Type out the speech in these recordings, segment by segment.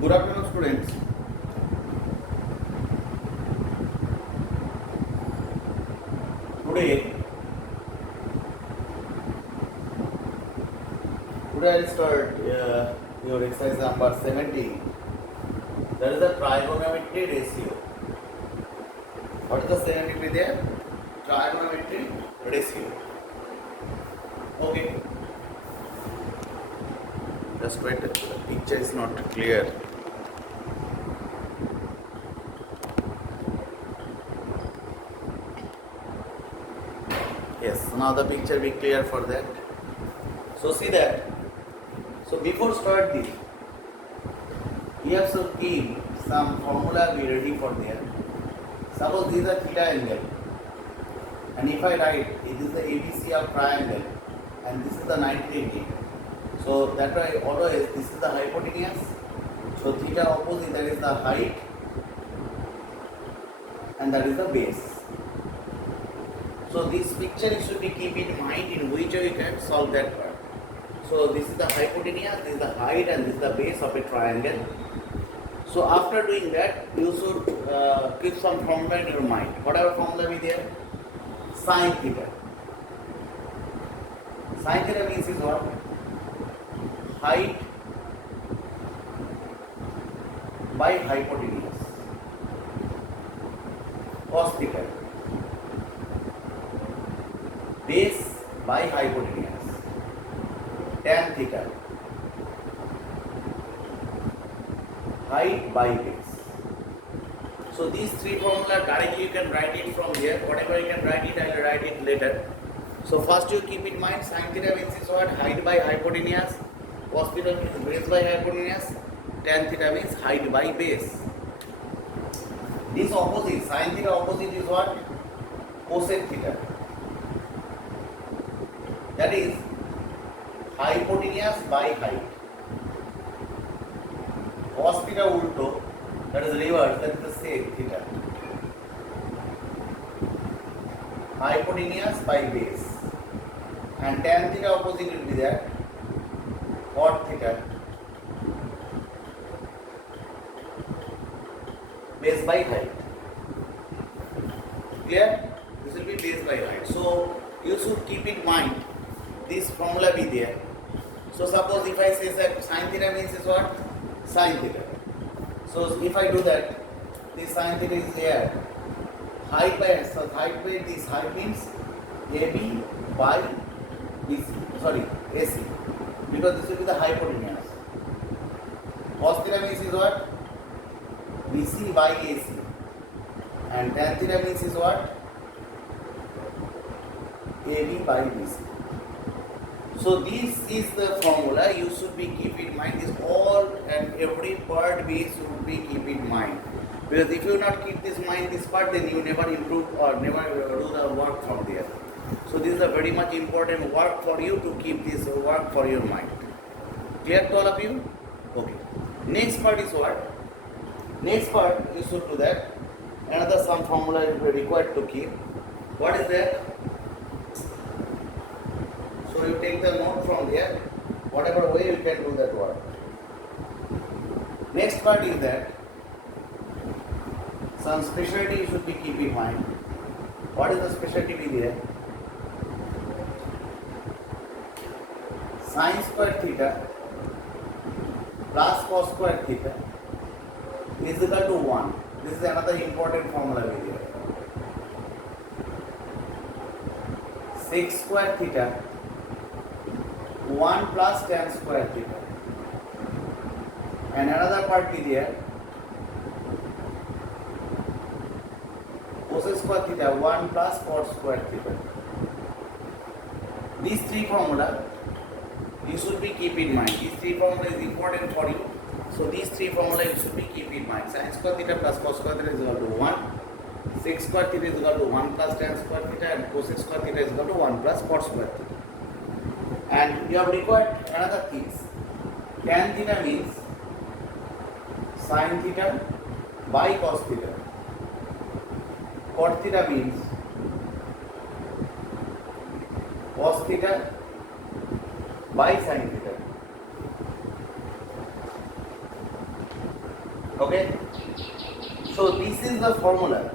Good afternoon, students. Today, I'll start your exercise number 17. That is the trigonometry ratio. What is the 17 there? Trigonometry ratio. Okay. Just wait. The picture is not clear. Yes. Now the picture be clear for that. So see that. So before start this, we have to keep some formula be ready for there. Suppose this is a theta angle, and if I write it is the ABC of triangle, and this is the 90 degree. So that way always this is the hypotenuse. So theta opposite, that is the height, and that is the base. So this picture you should be keep in mind in which way you can solve that part. So this is the hypotenuse, this is the height, and this is the base of a triangle. So after doing that, you should keep some formula in your mind. Whatever formula be there, sine theta. Sine theta means is what? Height by hypotenuse. Cos theta. Base by hypotenuse. Tan theta. Height by base. So these three formula directly you can write it from here. Whatever you can write it, I will write it later. So first you keep in mind sine theta means is what? Height by hypotenuse. Cos theta means base by hypotenuse. Tan theta means height by base. This opposite, sine theta opposite is what? Cosec theta. That is hypotenuse by height. Cos theta ulto, that is reverse, that is the sec theta. Hypotenuse by base. And tan theta opposite will be there. Cot theta. Base by height. Clear? This will be base by height. So you should keep in mind this formula be there. So suppose if I say that sine theta means is what? Sine theta. So if I do that, this sine theta is here. Height by this height means AB by AC. Because this will be the hypotenuse. Cos theta means is what? BC by AC. And tan theta means is what? AB by BC. So this is the formula you should be keep in mind. This all and every part we should be keep in mind. Because if you not keep this mind this part, then you never improve or never do the work from there. So this is a very much important work for you to keep this work for your mind. Clear to all of you? Okay. Next part is what? Next part you should do that. Another some formula is required to keep. What is that? So you take the note from there, whatever way you can do that work. Next part is that some specialty you should be keep in mind. What is the specialty be there? Sin square theta plus cos square theta is equal to 1. This is another important formula be there. Sec square theta 1 plus tan square theta. And another part be there. Cos square theta 1 plus cot square theta. These three formula you should be keep in mind. These three formula is important for you. So these three formula you should be keep in mind. Sin square theta plus cos square theta is equal to 1. Sec square theta is equal to 1 plus tan square theta, and cos square theta is equal to 1 plus cot square theta. And you have required another things. Tan theta means sin theta by cos theta. Cot theta means cos theta by sin theta. Okay. So this is the formula.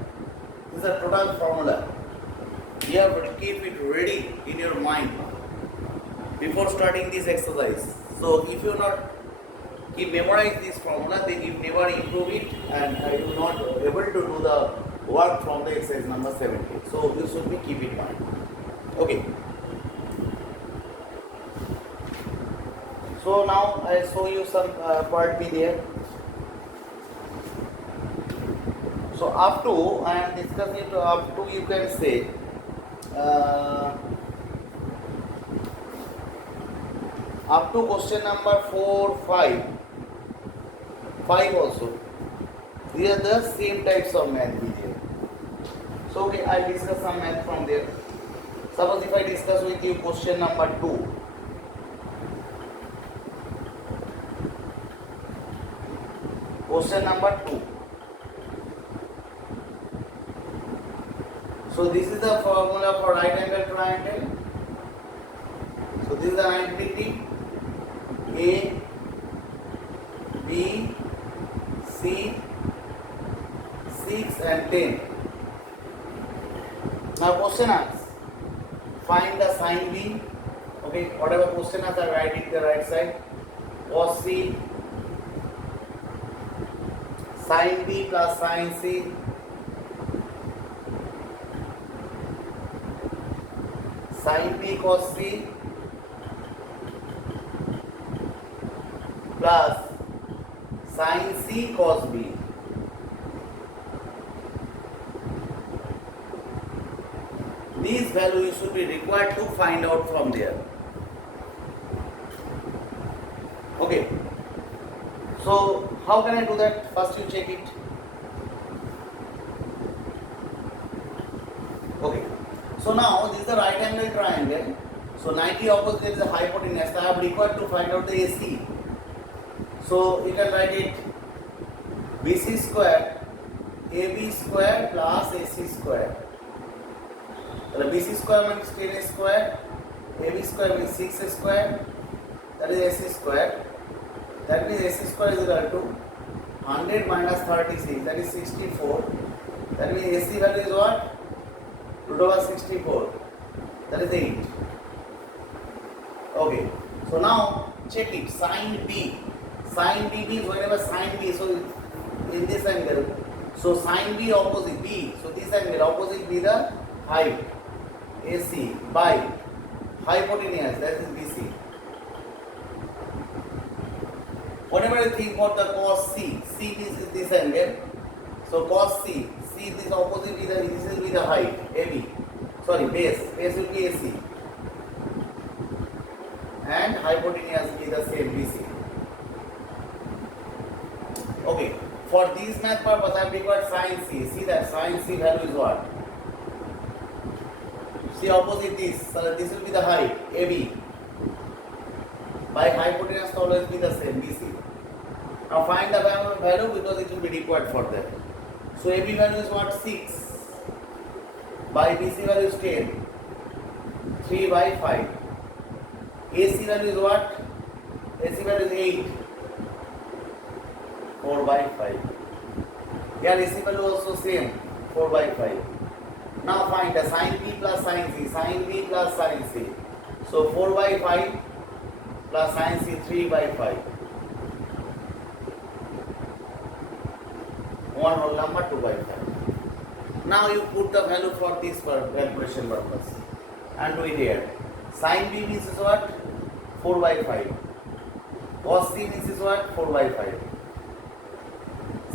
This is a total formula. You have to keep it ready in your mind before starting this exercise. So if you not keep memorize this formula, then you never improve it, and you will not able to do the work from the exercise number 70. So you should be keep in mind. Okay. So now I show you some part B there. So up to I am discussing it up to, you can say up to question number 4, 5 also. These are the same types of math here. So okay, I'll discuss some math from there. Suppose if I discuss with you question number 2. Question number 2. So this is the formula for right angle triangle. So this is the identity A, B, C, 6 and 10. Now question asks, find the sine B. Okay, whatever question asks, I write it the right side. Cos C, sine B plus sine C, sine B cos C plus sine C cos B. These values should be required to find out from there. Okay. So how can I do that? First you check it. Okay. So now this is the right angle triangle. So 90 opposite, there is a hypotenuse. So I have required to find out the AC. So you can write it BC square AB square plus AC square. So BC square means 10 square, AB square means 6 square, that is AC square. That means AC square is equal to 100 minus 36, that is 64. That means AC value is what? Root over 64, that is 8. Okay, so now check it, sine B. Sine B means whenever sine B, so in this angle, so sine B opposite B, so this angle opposite be the height AC by hypotenuse, that is BC. Whenever you think about the cos C, C is this angle, so cos C, C this opposite be the, this will be the height AB, sorry base will be AC, and hypotenuse be the same BC. Okay, for this math purpose I have required sine C. See that sine C value is what? See opposite this, so this will be the height AB. By hypotenuse always be the same BC. Now find the value because it will be required for that. So AB value is what? 6. By BC value is 10. 3 by 5. AC value is what? AC value is 8. 4 by 5. Here AC value also same. 4 by 5. Now find the sine B plus sine C. Sine B plus sine C. So 4 by 5 plus sine C 3 by 5. One whole number 2 by 5. Now you put the value for this calculation purpose and do it here. Sine B means is what? 4 by 5. Cos C means is what? 4 by 5.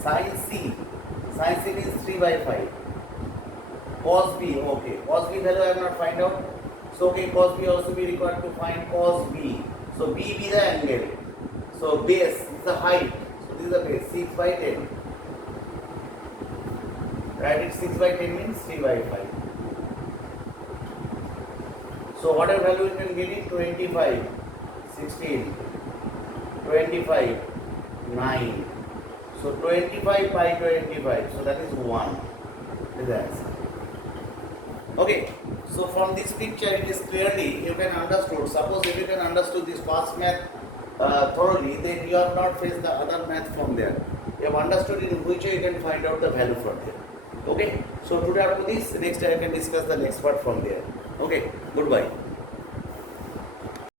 Sine C means 3 by 5. Cos B, okay. Cos B value I have not find out. So okay, cos B also be required to find cos B. So B be the angle. So base is the height. So this is the base, 6 by 10. Write it 6 by 10 means 3 by 5. So whatever value you can get it, 25, 16, 25, 9. So 25 by 25. So that is 1. This is the answer. Okay. So from this picture it is clearly you can understood. Suppose if you can understood this fast math thoroughly, then you have not faced the other math from there. You have understood in which way you can find out the value from there. Okay, so today up to this, next day I can discuss the next part from there. Okay, goodbye.